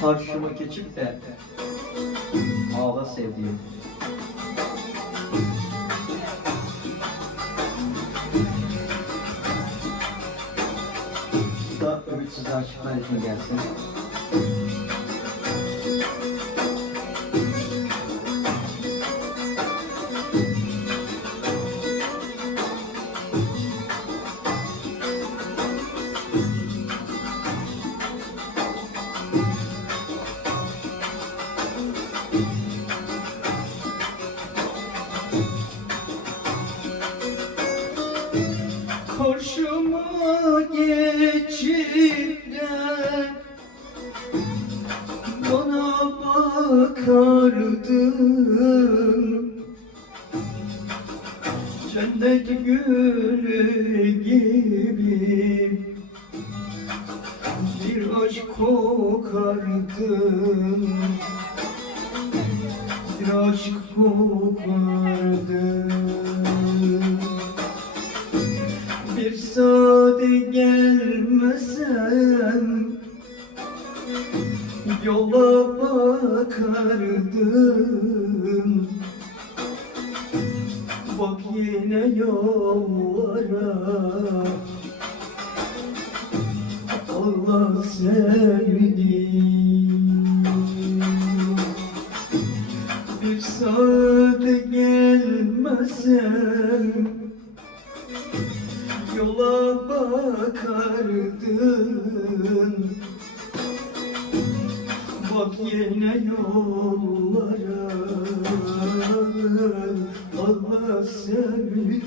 karşıma geçip de ağla sevdiğim. Da ümitsiz aşıklar için gelsin. Karşıma geçip de bana bakardın Cennet gülü gibi bir aşk kokardın Bir aşk kokardın bir sade gelmesem Yola bakardım. Bak yine yollara. Allah sevdim Bir sade gelmesem yola bakardın Bak yine yollara Allah sevdiğim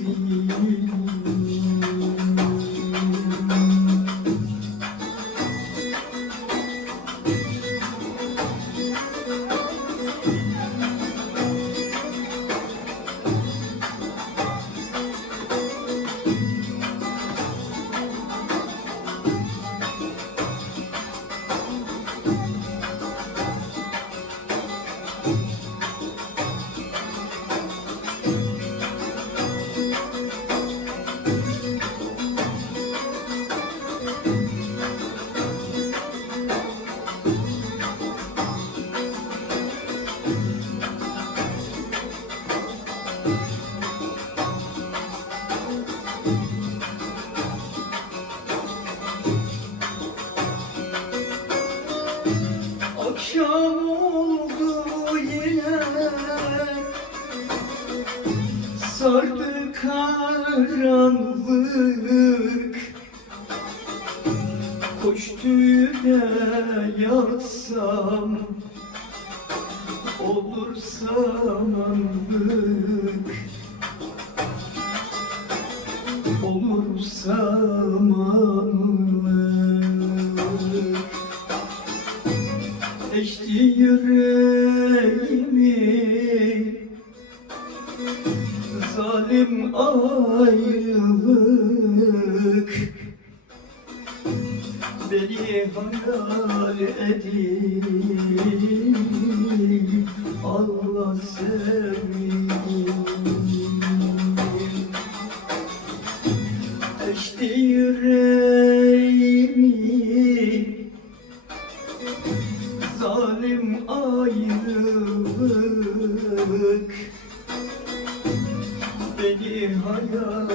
Akşam oldu yine. Sardı karanlık. Koştuğu da yatsam. Olur samanlık Olur samanlık Eşti yüreğimi Zalim ayrılık. Beni hayal edip Allah sevdim yüreğimi zalim ayrılık. Beni hayal